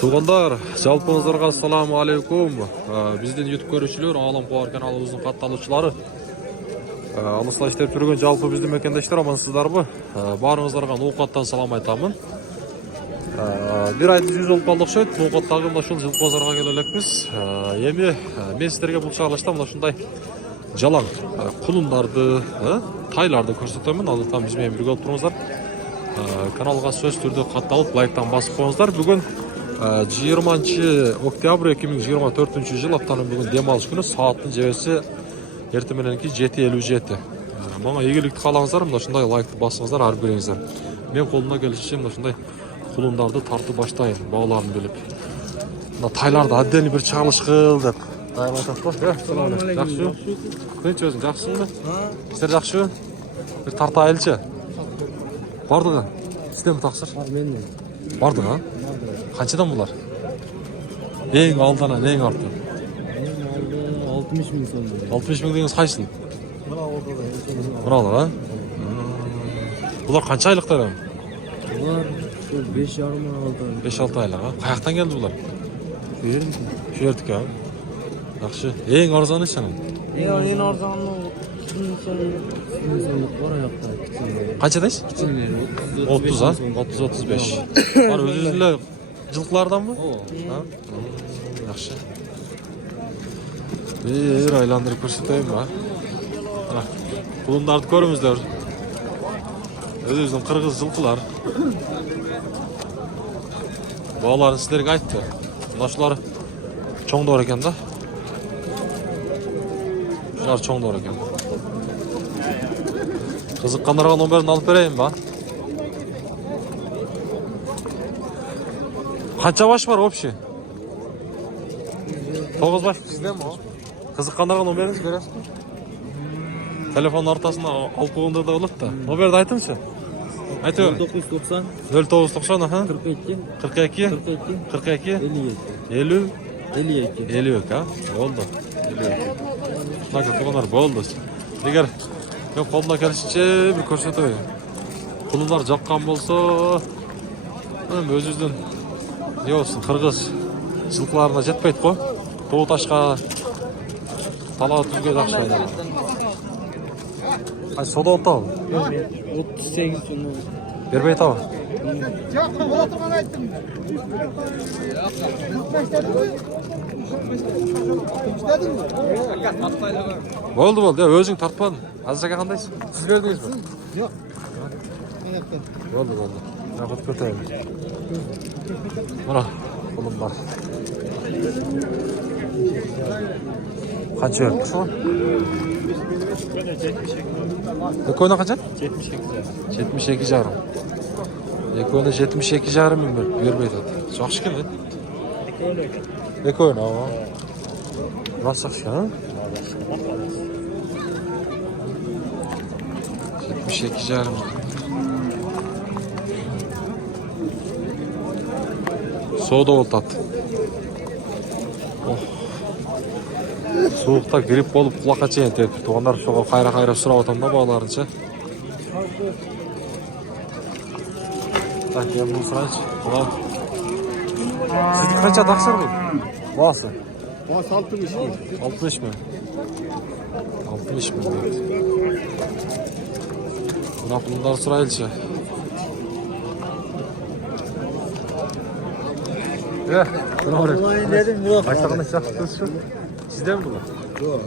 Туғандар, жалпыңыздарга ассаламу алейкум. Биздин YouTube көрүүчүлөр, Алам Кубар каналыбыздын катталуучулары. Алыста иштеп жүргөн жалпы биздин мекендештер амансыздарбы? Баарыңыздарга ноокаттан салам айтамын. Бир айдын жүз болуп калды окшойт. Ноокаттагы мына ушул жылкы базарга келе элекпиз. Эми мен сиздерге бул чыгарылышта мына ушундай жалаң кулундарды, тайларды көрсөтөмүн. Алдыктан биз менен бирге болуп туруңуздар. Каналга сөз түрдө катталып, лайктан басып коюңуздар. Бүгүн 20 октябрь 2024 жыл аптанын бүгүн дем алыш күнү, сааттын жебеси эртең мененки 7:57. Мага ийгиликти каалаңыздар, мына ушундай лайкты басыңыздар ар бириңиздер. Мен колумдан келишинче мына ушундай кулундарды тартып баштайын, бааларын билип. Мына тайларды отдельный бир чыгарылыш кыл деп дайыма айтат го. Салам алейкум. Жакшы. Кынчы өзүң жакшысыңбы? Сиздер жакшыбы? Бир тартайлычы. Бардыгы. Сиздерби таксыр? Менин. Бардыгы? Канчадан булар? Эң алдынан эң арты. 60 миң сом. 60 миң дегениз кайсы? Муралар, Булар канча айлыктар? Булар 5,5 5-6 айлык. Каяктан келди булар? Şu yerdik ya. Yaxşı. Eng arzanı senin. En arzanı 30 so'mlik var ayakta. Qanchadaysiz? 30 ha? 30-35. Var özünüzle жылкылардан mı? Ha? Yaxşı. Bir aylandırıp ko'rsatayım ha. Kulundарды көріңіздер. Өзіміздің қырғыз жылқылар. Балаларын сіздерге айтты. Мынашылар чоңдор екен да. Шулар чоңдор екен. Қызыққандарға номерін алып берейін ба? Қанша баш бар общий? 9 баш сізде ме? Қызыққандарға номеріңіз бересіз бе? Телефон ортасына алып қойғанда да болады да. Номерді айтыңызшы. Айтып бер. 990 0990 аха. 42 42 42 52 52 ha? Oldu. 52. Şunaka tuğanlar boldu. Егер мен қолымdan келишинче bir көрсөтөйүн. Кулундар жаккан болсо, өзүбүздүн не болсун, кыргыз жылкыларына жетпейт го. Тоо ташка, талаа түзгө жакшы айдалат. Ай сода отабы? 38 сом. Бербей табы? Болды. Өзүң тартпадың. Азырга кандайсың? Сиз бердиңизби? Жок. Болды. Рахмат көтөйм. Мына кулум бар. Канча бердиңиз? Экөөнө канча? 72 жарым. Экөөнө 72 жарым миң бербейт атат. Жакшы экен. Экөөнө, Nasıl ya? 72 жарым. Soda oltat. Soğukta grip olup kulakka çeyin tepip. Onlar şoğa kayra surap atan da bağlarınca. Tak ben bunu sırayç. Sizin kaça taksır bu? Bağısı? Bağısı 60 mı? 60 mı? 60 mı? Bunlar sırayılça. Buna var. Vallahi dedim yok. Kaç takımda şahtınız şu? Sizde mi bunlar? Yok.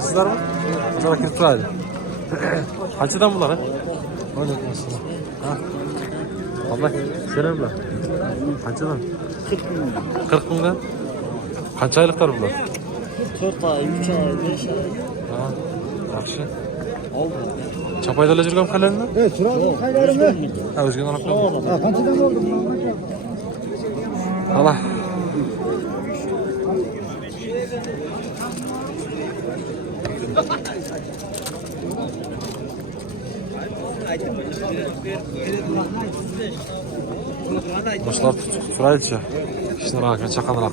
Sizler mi? Bunlara kim sıraydı? Kaçıdan bunlar ha? Aleyküm selam. Allah selam da. Kaçıdan? 40 mıngdan? Kaç aylıklar bunlar? 4 ay, 3 ay, 5 ay. Yaxşı. Oldu. Çapayda жүргөн калерин? Turalım kaylarını. Өзгөн анакта. Kaçıdan oldu? Allah. Başlar turaylıça. İşte rakı çakanırak.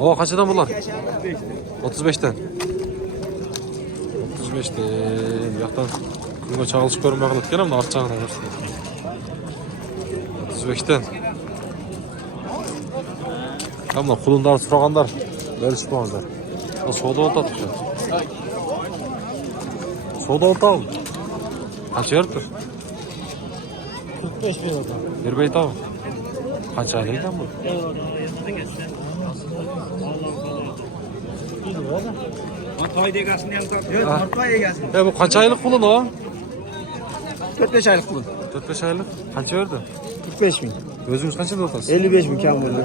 O kaçıdan bunlar? 35'ten. 35'te. Yaktan күнгө чагылышып көрүнбөй калат экен, мына арт жагына көрсөтөт. 35'ten. Tamam, kulundan suraganlar bölüşpаңыздар. Soda oltadık ya. Soda oltalım. Kaç yerdir? 45 bin oldu. Bir bey tamam. Kaç aylıktan bu? Bu kaç aylık kulun o? 45 aylık kulun. 4-5 aylık. Kaç verdi? 45 bin. Özünüz kaçında otasınız? 55 bin kam oldu.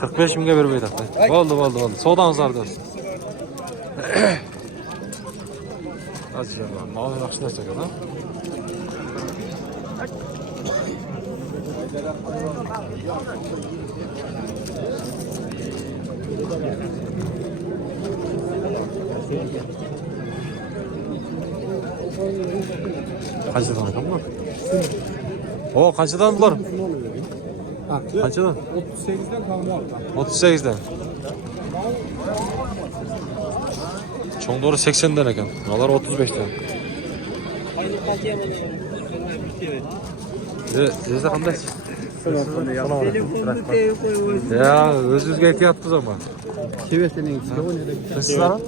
45 binge bir bey taktı. Oldu. Soğudan zar dersin. Hadi canım. Malı yakışına çeker ha. Kaçıdan akım var? O kaçıdan bunlar? Kaçıdan? 38'den kalma aldı. 38'den. Çoğun doğru 80'den eken. Bunlar 35'ten. Sizde kanday? Ya özünüzge eki attınız ama. Kivetinin ikisi de o nerede? Siz ara?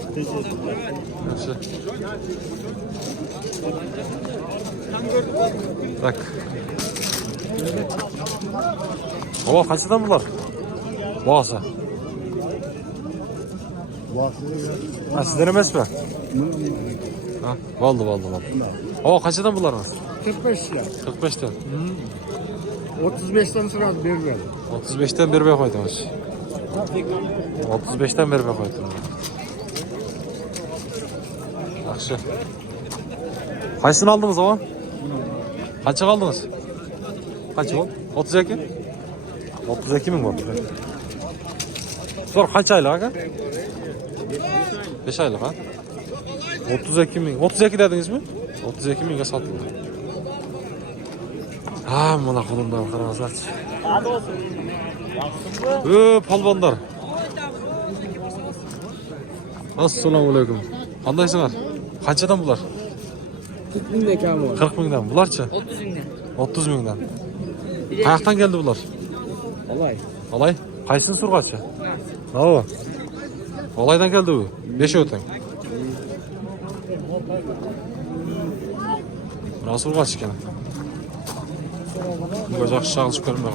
Yaxşı. Bak. O kaçıdan bunlar? Boğasa. Ha sizden emes mi? Ha, valdı. O kaçıdan bunlar nasıl? 45 ya. 45'ten. 35'ten sonra bir ver. 35'ten bir bey koydunuz. 35'ten bir bey koydunuz. Yaxşı. Kaçını aldınız ama? Kaça aldınız? Kaç oldu? 32? 32 mi oldu? Sonra kaç aylık ha? 5 aylık ha? 32 min. 32 dediniz mi? 32 minge satıldı. Ha, mana kulumdan kırmızı aç. Palvanlar. Assalamu alaikum. Kandaysınlar? Kaçadan bular? 40 bin de kam oldu. 40 minden. Bularça? 30 binden. 30 minden. Kayaktan geldi bular? Olay. Olay? Kaysın surgaçı? Ne o? Olaydan geldi bu. 5 öten. Nasıl surgaç iken? Bacak şağılış görmüyor.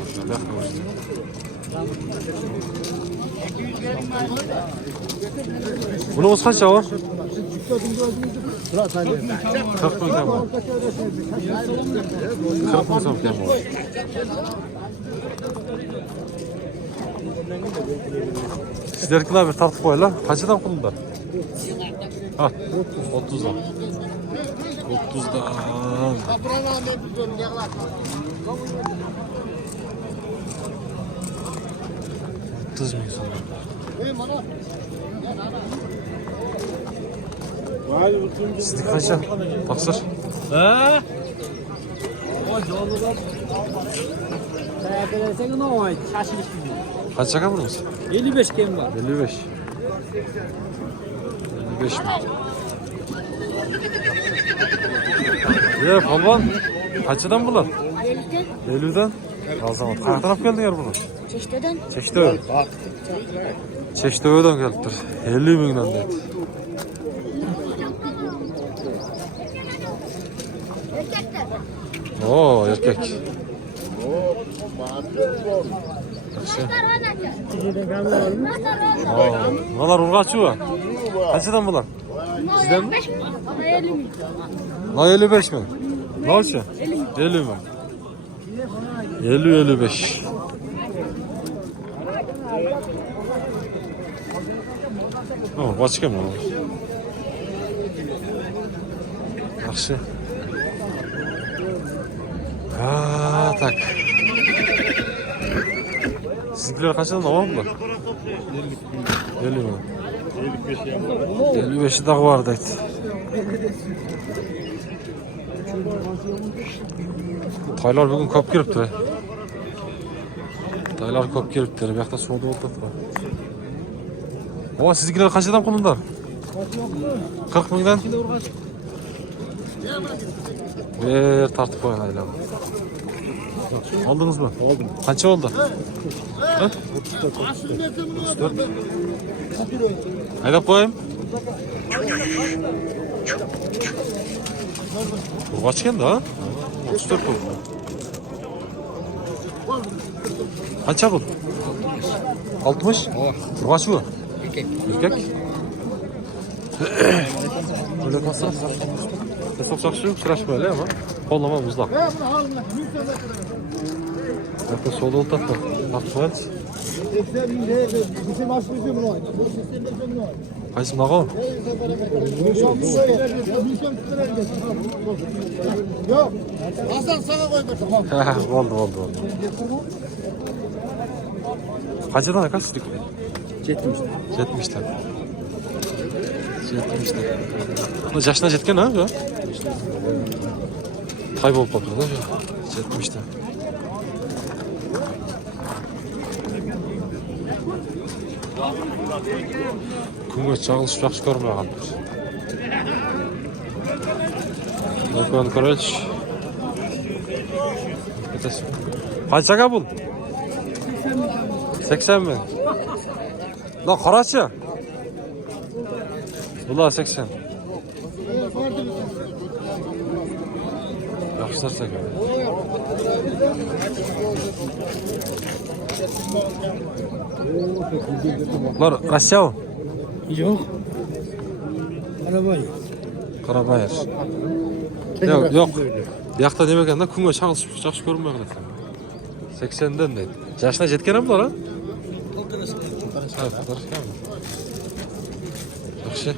Bunu kaç var? 40 minden var. 40 minden var. Sizlerkiler bir tartıp koyla. Kaçıdan kulunda? Ha, 30'dan. 30'dan. 30 bin sonra. Sizlik kaça? Taksır. Ha? Kayak edersen ne olay? Şaşırmış gibi. Kaç çaka vurmuş? 55 kem var. 55. 55 mi? Ya palvan. Kaçıdan bunlar? 50'den. O zaman kaç taraf geldin yer bunu? Çeşiteden. Çeşitö. Çeşitöy'den geliptir. 50 minden dedi. Oo erkek. Yaxşı. Bunlar urgaçı mı? Kaçıdan bunlar? Sizden mi? 55 mi? Ne olsun? 50 mi? 50-55. O, başka mı? Yaxşı. Ha, tak. Sizinkiler kaçtan da var mı? 50 mi? 55'i daha vardı. Taylar bugün kop giripti. Taylar kop giripti. Bir yakta soğudu oldu. Ama sizinkiler kaçtan kulundar? 40 minden. Ver tartıp koyun ayla. Aldınız mı? Aldım. Kaça oldu? Ha? 34. Haydap koyayım. Bu kaç geldi ha? 34 bu. Kaça bu? 60? Bu kaç bu? Erkek. Böyle kalsana. Çok saksı yok, sıraş böyle ama kollama buzlak. Bakın solda oltak var. Bak kaç? Kaysın bakalım? Yok. Hasan sana koy bakalım. Oldu. Kaçadan kaç istedik? 70'ten. 70'ten. 70'ten. Bu yaşına jetken ha ya? Kaybolup bakıyor da ya. 70'ten. Kunga çağılışıp yaxşı görmüyor kalmış. Bakın Karaç. Kaç lira bul? 80 mi? La Karaç'ı. Ulan 80. Yaxşılar çekin. Bunlar Rusya mı? Yok. Arabayı. Karabayır. Yok. Yakta demekende kunga çağılışıp yaxşı görmüyor kalmış. 80'den deydi. Yaşına jetken mi lan? Yaxşı.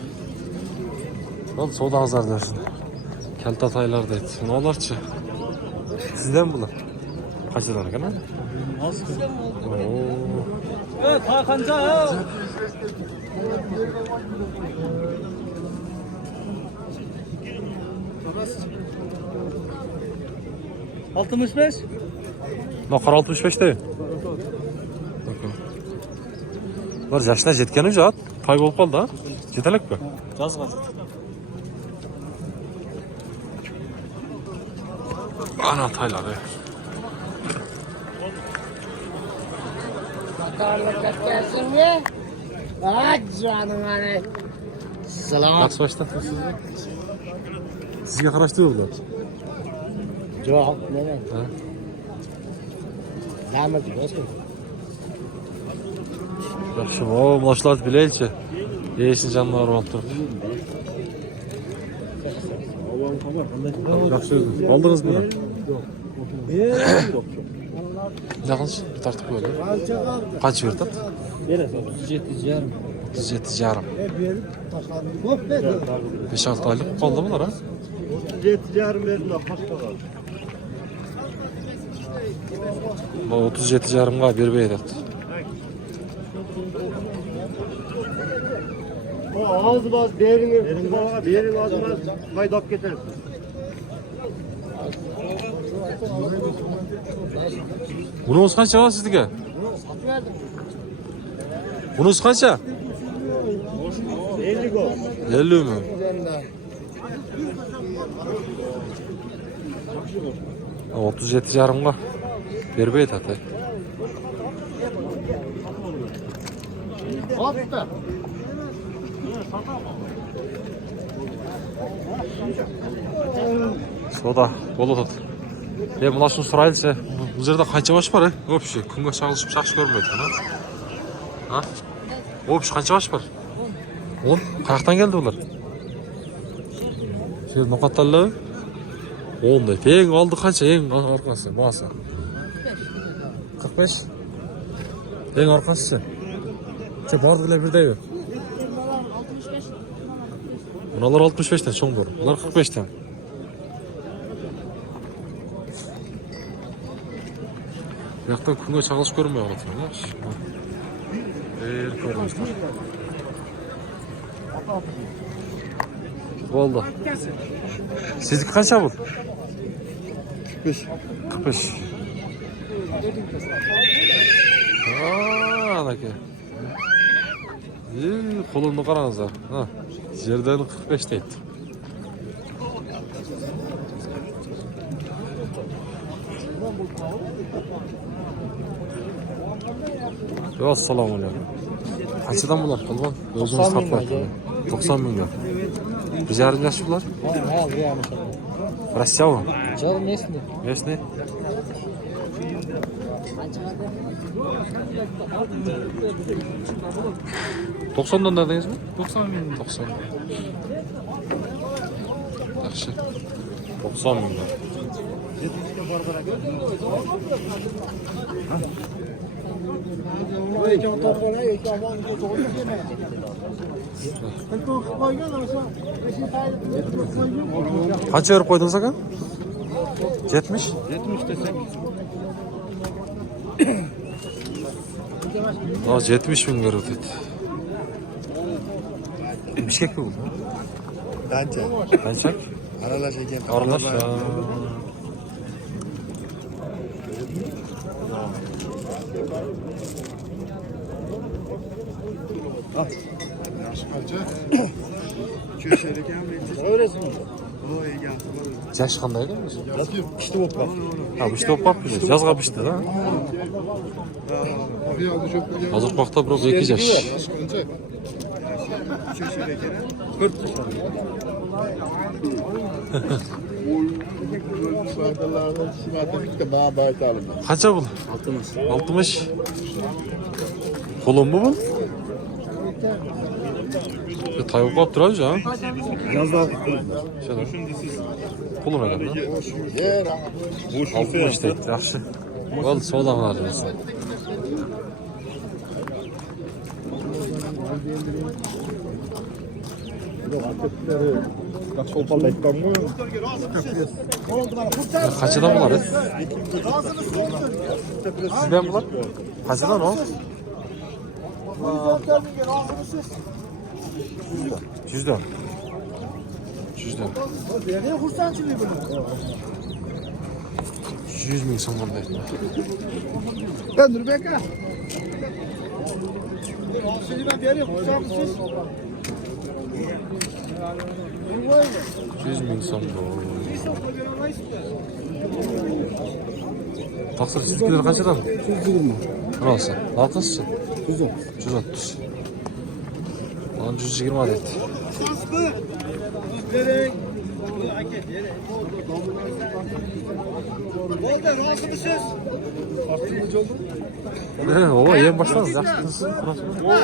Oldu soda azar dersin. Kelt ataylar deydi. Ne olarçı? Sizden bular. Kaç lira kan ha? Az. Oo. Evet Hakanca ya. Altmış beş. Nokar 65 değil. Var yaşına jetkeni jat. Tay bolup kaldı ha. Jetelek mi? Caz var. Ana taylar ya. Bakarlık gelsin mi? Hadi canım hani. Selam. Kaç başta? Sizge karıştı oldu. Yok. Ne? Ha? Rahmet olsun. Yaxşı, o mlaşlar bileyçi. Yeşil canlar oldu. Yaxşı özür. Aldınız mı? Yok. Ne kalmış? Bir tartık böyle. Kaç verdi? Neresi? 37 yarım. 37 yarım. Hop be. 5-6 aylık kaldı mı lan ha? 37 yarım verdim de kaç kadar? Bu 37 yarımga bir bey etti. O ağzı baz berin ağzına kaydap getirsin. Bunu kaça var sizde? Bunu kaça? 50 gol. 50 mi? Ha, 37 yarımga bir bey etti. Hatta. Soda, bolu tut. Ben buna şunu soraylıca, bu yerde kaça baş var? Opşi, kunga çalışıp şahs görmedi ha? Opşi, kaça baş var? 10. Kayaktan geldi onlar? Şey, nokatlarla 10 da. En aldı kaça? En arkası, masa. 45. En arkası. Şey, bardı bile bir değil. Bunlar 65'ten çok doğru. Bunlar 45'ten. Yaktan kunga çalış görmüyor anlatıyorlar. Arkadaşlar. Oldu. Sizlik kaça bu? 45. 45. Aaa anaki. Kolumunu qaranızlar. Ha. Yerden 45 deydi. Yo, assalomu alaykum. Qanchadan bular qilgan? O'zingiz topyapti. 90 mingga. Bir yarim yaş bular. Rossiya mı? Canım nesli? Местный. Toksondan dediniz mi? 90 bin. 90. Yaxshi. 90 ming. Qancha berib qo'ydingiz aka? 70? 70 desek. Ha, 70 bin berib dedi. Bishkek mi bu? Qancha? Qancha? Aralash ekan. Aralash. Yaxshi qancha? Köşer ekan. Öylesini. O ekan. Yaş qanday ekan? İşte o bak. Ha, bishte bo'lib qolibdi. Yozga bishte da. Hozir vaqtda bir 2 yaş. Köşer ekan. 40. Qancha bu? 60. 60. Qo'lim bu? Tayyoq olib turadi ha. Yazda. Şöyle. Qo'lim ekan da. 60 deydi. Yaxshi. Bo'ldi, savdolar bo'lsin. Qanchadan bular? Sizdan bular? Qanchadan o? 100'dan. 100'dan. 100 ming so'm bo'ldi. Ben Nurbeka. Şimdi ben vereyim. Kursağımsız. 100 ming so'm bu. Taqsir sizkilar qanchadan? 120. Rosa. Alqisi? 110. 130. Lan 120 deydi. Vereyim. Oldu, razı mısınız? Ne baba, yem başladınız. Yaxshisiz.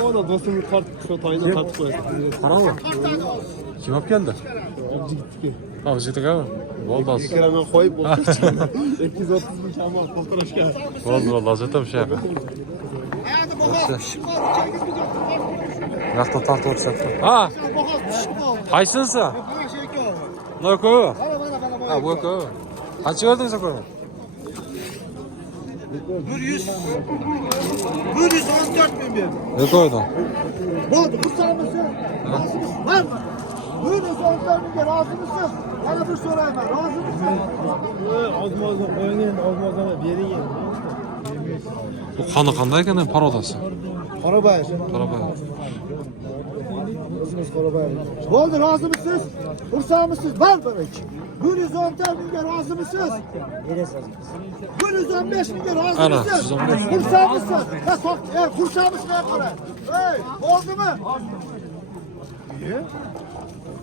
O da dostum kart şu tayını tartıp koyasın. Qanaqa? Kim olib keldi? Ha, o'zingizga mi? Bo'ldi. Bir kere ben koyup 230 bin çamur fotoğrafka. Bo'ldi, bo'ldi. Zaten bir şey yapar. Yaxta tortib o'tishadi. Ha, qaysinisi? Lo'ko. Ha, bu lo'ko. Qancha verdingiz aka? 114 bin bir. Lo'kodan. Oldu, kursağ mısın? Razı mısın? Var mı? 114 bin bir razı mısın? Bana bir sorayım ben, razı mısın? Azmazdan koyun, azmazdan verin. Bu qani qanday ekan parodasi? Karabay. Qarabay. Oldu, razı mısınız? Kursağ mısınız? Var mı? 114 bin bir razı mısınız? 115 bin bir razı Ana, mısınız? 115. Kursağ mısın? Kursağ mısın? Hey, oldu mu?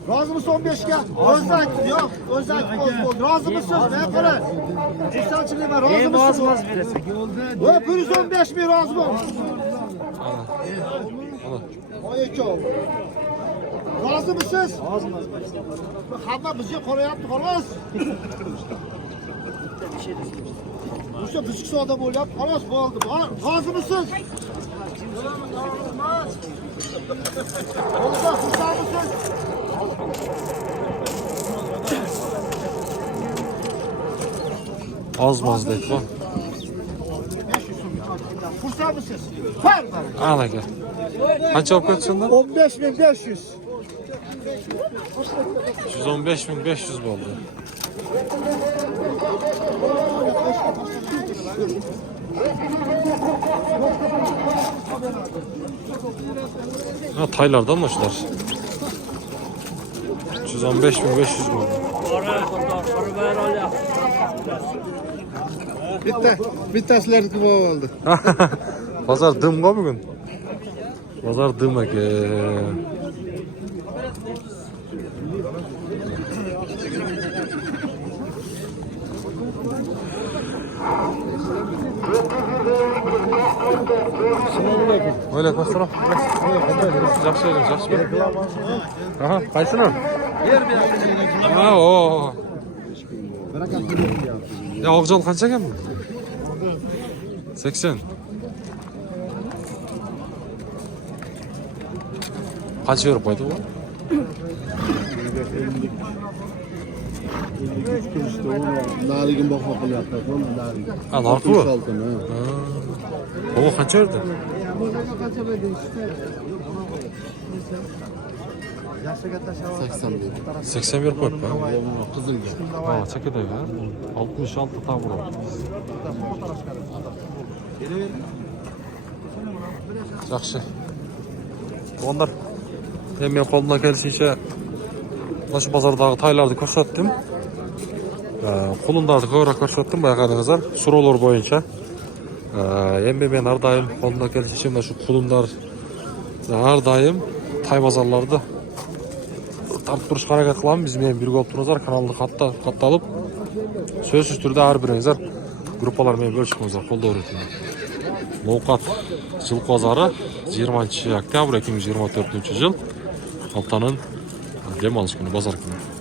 Razı mısın 15 gel? Özel yok. Özel oldu. Razı mısın? Ne kadar? Kursağçılığı var. Razı mısın? Ve 115 bin razı mı? Ana. O iki oldu. Razı mısınız? Razı mısınız? Hamla bizi koruyaptı koruyoruz. Bu küçük soğada böyle yap. Koruyoruz bu oldu. Razı mısınız? Oldu da kursağ mısınız? Azmaz deydi bu. Kursağ mısınız? Var var. Al aka. Qancha olib ketdi 15.500. 115.500 bo'ldi. Ha, Taylardan mı şular? 115.500 bo'ldi. Bittasilarniki bo'ldi. Pazar dımga bugün. Pazar dım eke. Öyle kastıra. Жақсы едім, жақсы бер. Aha, қайсыны? Ha, o. Ya Okjal қанша екен? 80. Қанша беріп қойды ғой? Narigin bakma qilyapti. Ha, narxi bu? O qancha berdi? 80 berib qo'yibdi. Qizilga. Ha, chekadagi. 66 tabur. Yaxshi. Onlar men qo'limdan kelishicha mana shu bozordagi toylarni ko'rsatdim. Qulunlarni ko'proq ko'rsatdim bayaqaligizlar. So'rovlar bo'yicha. Endi men har doim qo'limdan kelishicha mana shu qulunlar har doim tay bozorlarda tartib turishga harakat qilaman. Biz bilan birga bo'lib turingizlar, kanalni qattalib so'zsiz turda har biringizlar gruppalar bilan bo'lishingizlar, qo'lda o'rgating. Novqat Жылқы базары 20 oktyabr 2024 yıl haftanın dem alış günü, bazar günü.